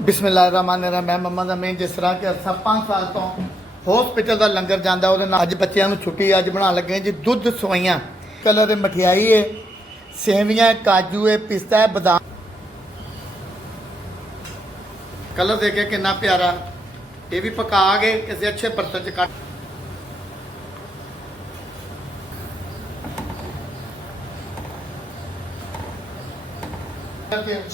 ਬਿਸਮਿਲ੍ਲਾਹਿਰਰਹਿਮਾनिर्रहीम। मैं मम्मा ਦਾ ਮੈਂ ਜਿਸ ਤਰ੍ਹਾਂ ਕਿ ਅਰਸਾ 5 ਸਾਲ ਤੋਂ ਹਸਪੀਟਲ ਦਾ ਲੰਗਰ ਜਾਂਦਾ ਉਹਦੇ ਨਾਲ ਅੱਜ ਬੱਚਿਆਂ ਨੂੰ ਛੁੱਟੀ ਅੱਜ ਬਣਾਉਣ ਲੱਗੇ ਜੀ ਦੁੱਧ ਸਵਈਆਂ ਕਲਰ ਦੇ ਮਠਿਆਈ ਹੈ ਸੇਵੀਆਂ ਕਾਜੂ ਹੈ ਪਿਸਤਾ ਹੈ ਬਦਾਮ ਕਲਰ ਦੇਖੇ ਕਿੰਨਾ ਪਿਆਰਾ ਇਹ ਵੀ ਪਕਾ ਕੇ ਕਿਸੇ ਅੱਛੇ ਬਰਤਨ 'ਚ ਕੱਢ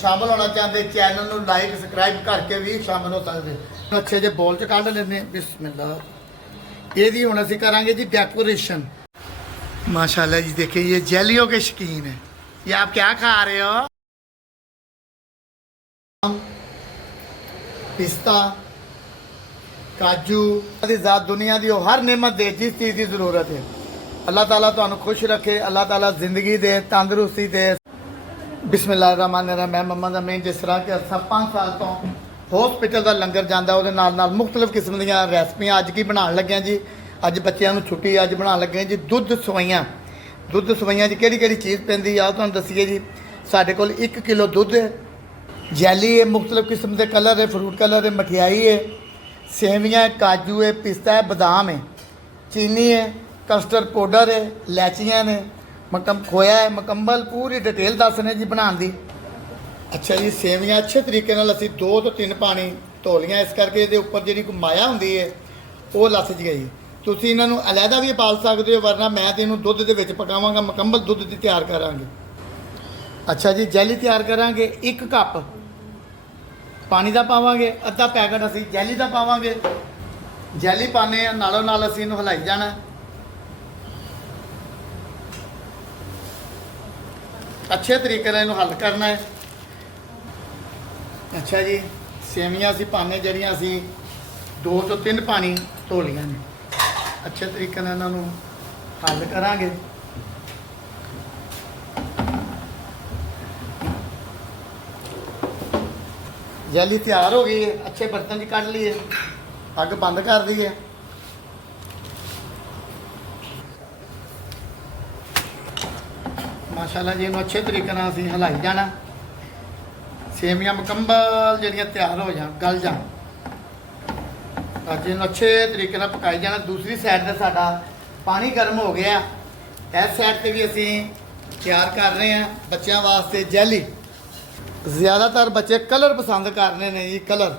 शामिल होना चाहते चैनल ਨੂੰ लाइक सब्सक्राइब करके भी शामिल हो सकते अच्छे जे बोल च ਕੱਢ लेने बिस्मिल्लाह ये दी ਹੁਣ ਅਸੀਂ करेंगे जी डेकोरेशन माशाल्लाह जी। देखिए ये जेलियों के शौकीन है ये आप क्या खा रहे हो पिस्ता काजू ज़ात दुनिया दी हर नेमत दे जिस चीज़ की ज़रूरत है अल्लाह ताला तुहानू खुश रखे अल्लाह ताला जिंदगी दे तंदुरुस्ती दे। बिस्मिल्लाहिर्रहमानिर्रहीम। मैं मम्मा ਦਾ ਮੈਂ ਜਿਸ ਤਰ੍ਹਾਂ ਕਿ ਅਰਸਾ 5 ਸਾਲ ਤੋਂ ਹਸਪੀਟਲ ਦਾ ਲੰਗਰ ਜਾਂਦਾ ਉਹਦੇ ਨਾਲ ਮੁxtਲਫ ਕਿਸਮ ਦੀਆਂ ਰੈਸਪੀਆਂ ਅੱਜ ਕੀ ਬਣਾਉਣ ਲੱਗਿਆ ਜੀ। ਅੱਜ ਬੱਚਿਆਂ ਨੂੰ ਛੁੱਟੀ ਅੱਜ ਬਣਾਉਣ ਲੱਗੇ ਜੀ ਦੁੱਧ ਸਵਈਆਂ 'ਚ ਕਿਹੜੀ ਕਿਹੜੀ ਚੀਜ਼ ਪੈਂਦੀ ਆ ਤੁਹਾਨੂੰ ਦੱਸੀਏ ਜੀ। ਸਾਡੇ ਕੋਲ 1 ਕਿਲੋ ਦੁੱਧ ਹੈ ਜੈਲੀ ਹੈ ਮੁxtਲਫ ਕਿਸਮ ਦੇ ਕਲਰ ਹੈ ਫਰੂਟ ਕਲਰ ਹੈ ਮਠਿਆਈ ਹੈ ਸੇਵੀਆਂ ਹੈ ਕਾਜੂ ਹੈ ਪਿਸਤਾ ਹੈ ਬਦਾਮ ਹੈ ਚੀਨੀ है कस्टर्ड पाउडर है इलायचियाँ ने खोया है मुकम्मल पूरी डिटेल दसने जी बनाने दी। अच्छा जी सेवियां अच्छे तरीके नाल असीं 2 तो 3 पानी धो लिया इस करके ये उपर जी माया होंगी है वो लस ज गई। तुसीं इन्हां नूं अलहदा भी पाल सकते हो वरना मैं तो इन्हूं दुध दे विच पकावांगा मुकम्मल दुध दी तैयार करांगे। अच्छा जी जैली तैयार करांगे 1 कप पानी का पावांगे अद्धा पैकेट असीं जैली का पावांगे जैली पाने नालों नाल असीं इहनूं हिलाई जाना अच्छे तरीके नाल हल करना है। अच्छा जी सेवियां असीं पाने जड़ियां असीं 2 तो 3 पानी धो लिया ने अच्छे तरीके नाल इन्हां नूं हल करांगे। जैली तैयार हो गई है अच्छे बर्तन च कढ़ लीए अग बंद कर दी है। माशाल्लाह जी इन्हूं अच्छे तरीके नाल असीं हिलाई जाना सेवियां मुकम्मल जिहड़ियां तैयार हो जान गल जान अज इन्हूं अच्छे तरीके नाल पकाई जाना। दूसरी साइड ते साडा पानी गर्म हो गया इस साइड ते भी असीं तैयार कर रहे हैं बच्चों वास्ते जैली। ज़्यादातर बच्चे कलर पसंद करने ने जी कलर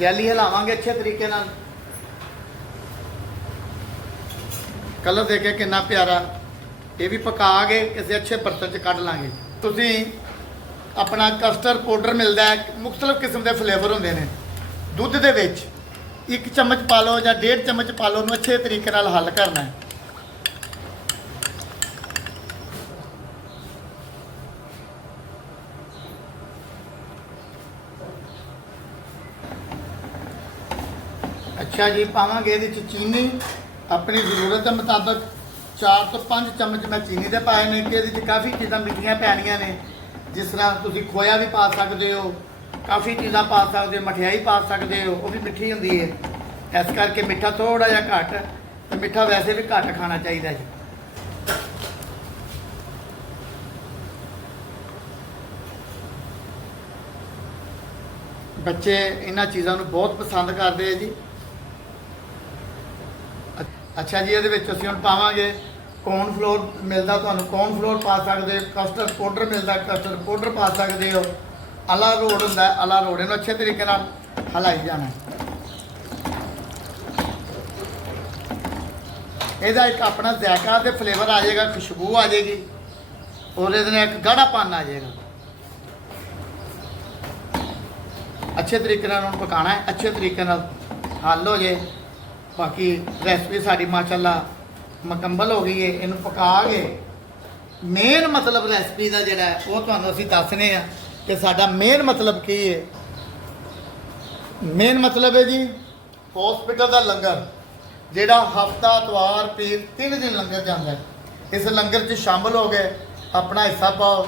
जैली हिलावांगे अच्छे तरीके नाल कलर देखे कितना प्यारा ये भी पका के किसी अच्छे बर्तन च कढ़ लाँगे। तुसीं अपना कस्टर्ड पाउडर मिलता है मुxtलफ किस्म के फ्लेवर होंगे ने दुध दे विच 1 चम्मच पा लो या 1.5 चम्मच पा लो उन्होंने अच्छे तरीके नाल हल करना है। अच्छा जी पावांगे ये चीनी अपनी जरूरत के मुताबिक 4 तो 5 चम्मच मैं चीनी के पाए ने कि ये काफ़ी चीज़ा मिठियाँ पैनियाँ ने जिस तरह तुम खोया भी पा सकते हो काफ़ी चीज़ा पा सकते हो मठियाई पा सकते हो वो भी मिठी होंगी है इस करके मिठा थोड़ा जहा घट तो मिठा वैसे भी घट खाना चाहिए जी। बच्चे इन्होंने चीज़ों को बहुत पसंद करते हैं जी। अच्छा जी ये असीं हुण पावांगे कॉर्न फ्लोर मिलता तुहानूं कॉर्न फ्लोर पा सकते कस्टर्ड पाउडर मिलता कस्टर्ड पाउडर पा सकते हो अला रोड होंदा अला रोड इन्हूं अच्छे तरीके नाल हिलाई जाना। इहदा एक अपना जायका ते फ्लेवर आ जाएगा खुशबू आ जाएगी और इहदे नाल एक गाढ़ापन आ जाएगा। अच्छे तरीके नाल उन्हूं पकाना है अच्छे तरीके नाल हल हो जाए। बाकी रेसिपी साड़ी माशाल्लाह मुकम्मल हो गई है इन्हूं पका के मेन मतलब रेसिपी का जोड़ा है वो तुहानूं असीं दसने आ कि साडा मेन मतलब की है। मेन मतलब है जी हॉस्पिटल का लंगर जिहड़ा हफ्ता इतवार पीर 3 दिन लंगर जाता है इस लंगर च शामिल हो गए अपना हिस्सा पाओ।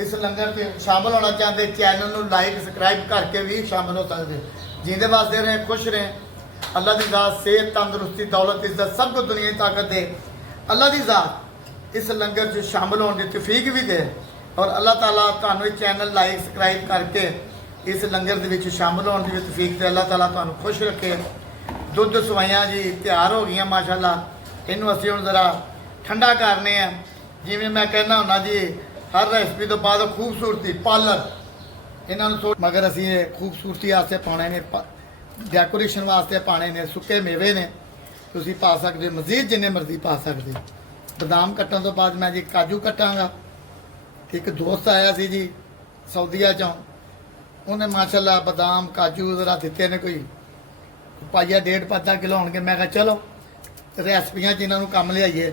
इस लंगर च शामिल होना चाहते चैनल नूं लाइक सब्सक्राइब करके भी शामिल हो सकते। जींदे वास्ते रहें खुश रहें अल्लाह की ज़ात सेहत तंदुरुस्ती दौलत इज्जत सब कुछ दुनिया की ताकत दे। अल्लाह की ज़ात इस लंगर च शामिल होने की तौफीक भी दे ਔਰ ਅੱਲਾਹ ਤਾਲਾ ਤੁਹਾਨੂੰ ਇਹ ਚੈਨਲ ਲਾਈਕ ਸਬਸਕ੍ਰਾਈਬ ਕਰਕੇ ਇਸ ਲੰਗਰ ਦੇ ਵਿੱਚ ਸ਼ਾਮਲ ਹੋਣ ਦੀ ਤੌਫੀਕ ਤੇ ਅੱਲਾਹ ਤਾਲਾ ਤੁਹਾਨੂੰ ਖੁਸ਼ ਰੱਖੇ। ਦੁੱਧ ਸਵਾਈਆਂ ਜੀ ਤਿਆਰ ਹੋ ਗਈਆਂ ਮਾਸ਼ਾਅੱਲਾ। ਇਹਨੂੰ ਅਸੀਂ ਹੁਣ ਜ਼ਰਾ ਠੰਡਾ ਕਰਨੇ ਆ। ਜਿਵੇਂ ਮੈਂ ਕਹਿੰਦਾ ਹੁੰਦਾ ਜੀ, ਹਰ ਰੈਸਪੀ ਤੋਂ ਬਾਅਦ ਖੂਬਸੂਰਤੀ ਪਾਲਰ ਇਹਨਾਂ ਨੂੰ ਮਗਰ ਅਸੀਂ ਇਹ ਖੂਬਸੂਰਤੀ ਵਾਸਤੇ ਪਾਉਣੇ ਨੇ, ਡੈਕੋਰੇਸ਼ਨ ਵਾਸਤੇ ਪਾਣੇ ਨੇ। ਸੁੱਕੇ ਮੇਵੇ ਨੇ, ਤੁਸੀਂ ਪਾ ਸਕਦੇ ਹੋ, ਮਜ਼ੀਦ ਜਿੰਨੇ ਮਰਜ਼ੀ ਪਾ ਸਕਦੇ ਹੋ। ਬਦਾਮ ਕੱਟਣ ਤੋਂ ਬਾਅਦ ਮੈਂ ਜੀ ਕਾਜੂ ਕੱਟਾਂਗਾ। ਇੱਕ ਦੋਸਤ ਆਇਆ ਸੀ ਜੀ ਸਾਊਦੀਆ ਚੋਂ, ਉਹਨੇ ਮਾਸ਼ਾਅੱਲਾ ਬਦਾਮ ਕਾਜੂ ਜ਼ਰਾ ਦਿੱਤੇ ਨੇ, ਕੋਈ ਪਾਈਆ 1.5 ਕਿਲੋ ਹੋਣਗੇ। मैं कहा चलो रेसिपियाँ जिन्होंने काम लियाइए।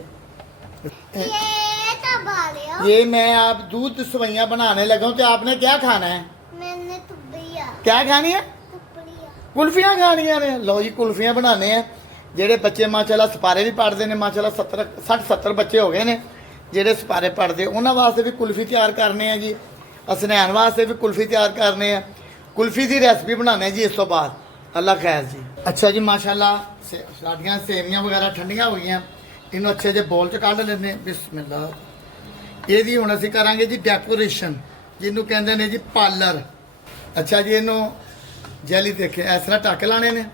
ये मैं आप दूध सवैयाँ बनाने लगा हूँ, तो आपने क्या खाना है? मैंने क्या खानी है? कुल्फियाँ खानियाँ ने। लो जी कुल्फियाँ बनाने हैं। ਜਿਹੜੇ ਬੱਚੇ ਮਾਸ਼ਾਅੱਲਾ ਸਪਾਰੇ ਵੀ ਪੜ੍ਹਦੇ ਨੇ, ਮਾਸ਼ਾਅੱਲਾ 60-70 ਬੱਚੇ ਹੋ ਗਏ ਨੇ ਜਿਹੜੇ ਸਪਾਰੇ ਪੜ੍ਹਦੇ, ਉਹਨਾਂ ਵਾਸਤੇ ਵੀ ਕੁਲਫੀ ਤਿਆਰ ਕਰਨੇ ਆ ਜੀ। ਅਸਨੈਨ ਵਾਸਤੇ ਵੀ ਕੁਲਫੀ ਤਿਆਰ ਕਰਨੇ ਆ। ਕੁਲਫੀ ਦੀ ਰੈਸਪੀ ਬਣਾਉਣੇ ਜੀ ਇਸ ਤੋਂ ਬਾਅਦ। ਅੱਲਾ ਖੈਰ ਜੀ। ਅੱਛਾ ਜੀ ਮਾਸ਼ਾਅੱਲਾ ਸਾਡੀਆਂ ਸੇਵੀਆਂ ਵਗੈਰਾ ਠੰਡੀਆਂ ਹੋ ਗਈਆਂ। ਇਹਨੂੰ ਅੱਛੇ ਜਿਹੇ ਬੋਲ 'ਚ ਕੱਢ ਲੈਂਦੇ ਬਿਸਮਿਲ੍ਲਾ। ਇਹਦੀ ਹੁਣ ਅਸੀਂ ਕਰਾਂਗੇ ਜੀ ਡੈਕੋਰੇਸ਼ਨ, ਜਿਹਨੂੰ ਕਹਿੰਦੇ ਨੇ ਜੀ ਪਾਰਲਰ। ਅੱਛਾ ਜੀ, ਇਹਨੂੰ ਜੈਲੀ ਦੇਖੇ ਇਸ ਤਰ੍ਹਾਂ ਢੱਕ ਲਾਣੇ ਨੇ।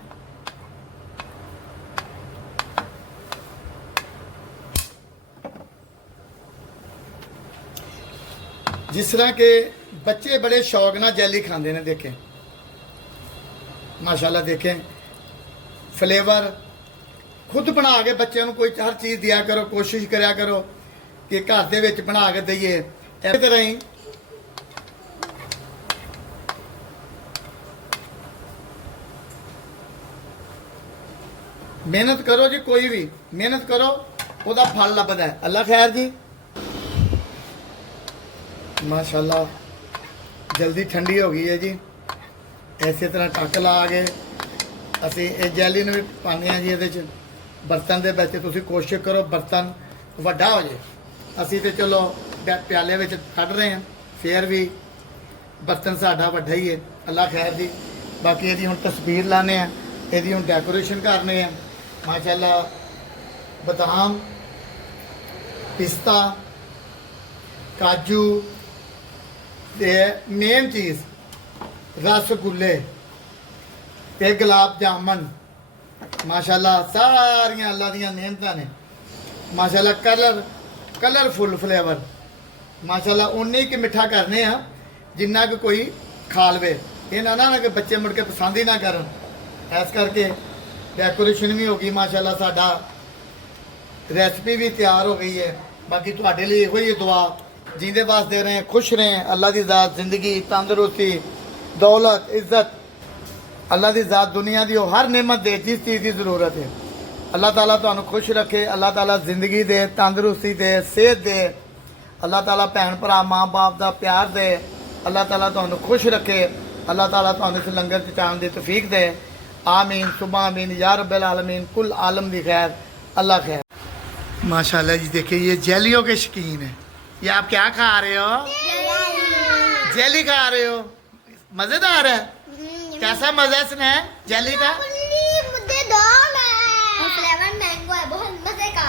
जिस तरह के बच्चे बड़े शौक ना जैली खाते हैं, देखें माशाल्लाह, देखें फ्लेवर खुद बना के बच्चों को कोई हर चीज़ दिया करो, कोशिश करा करो कि घर दे विच बना के दईए। इस तरह ही मेहनत करो जी, कोई भी मेहनत करो ਉਹਦਾ फल लभदा है। अल्लाह खैर जी। माशाल्लाह जल्दी ठंडी हो गई है जी। इस तरह टक ला के असी इस जैली में भी पाने जी। ये बर्तन के बच्चे तुम कोशिश करो बर्तन वड्डा हो जाए। असी तो चलो प्याले में कढ़ रहे हैं, फिर भी बर्तन साडा वड्डा ही है। अल्लाह खैर जी। बाकी यदि हुण तस्वीर लाने हैं, यदि हुण डेकोरेशन करने हैं। माशाल्लाह बदाम, पिस्ता, काजू, मेन चीज़ रसगुल्ले ते गुलाब जामुन, माशाल्लाह सारियां अल्लाह दियां नेमतां ने। माशाल्लाह कलरफुल फ्लेवर, माशाल्लाह उन्नी कि मिठा करने हैं जिन्ना कि कोई खा लवे। ये ना कि बच्चे मुड़ के पसंद ही ना करन। इस करके डेकोरेशन भी हो गई माशाल्लाह, साडा रेसिपी भी तैयार हो गई है। बाकी तुहाडे लिए इहो ही दुआ, जींदे वास्ते रहें, खुश रहें। अल्लाह की ज़ात जिंदगी, तंदुरुस्ती, दौलत, इज्जत, अल्लाह की ज़ात दुनिया की हर नेमत दे जिस चीज़ की ज़रूरत है। अल्लाह ताला तुहानू खुश रखे। अल्लाह ताला जिंदगी दे, तंदुरुस्ती दे, सेहत दे। अल्लाह ताला भैन भरा माँ बाप का प्यार दे। अल्लाह ताला तुहानू खुश रखे। अल्लाह ताला तुहानू इस लंगर पहुँचाने की तौफीक दे। आमीन सुबह आमीन या रब्बिल आलमीन। कुल आलम की खैर। अल्लाह खैर। माशाल्लाह जी, देखिए ये जेलियों के शौकीन है। ये आप क्या खा रहे हो? जेली खा रहे हो? मजेदार है। कैसा मजा है स्नैक जेली का? मुझे दो ना, फ्लेवर मैंगो है, बहुत मजे का।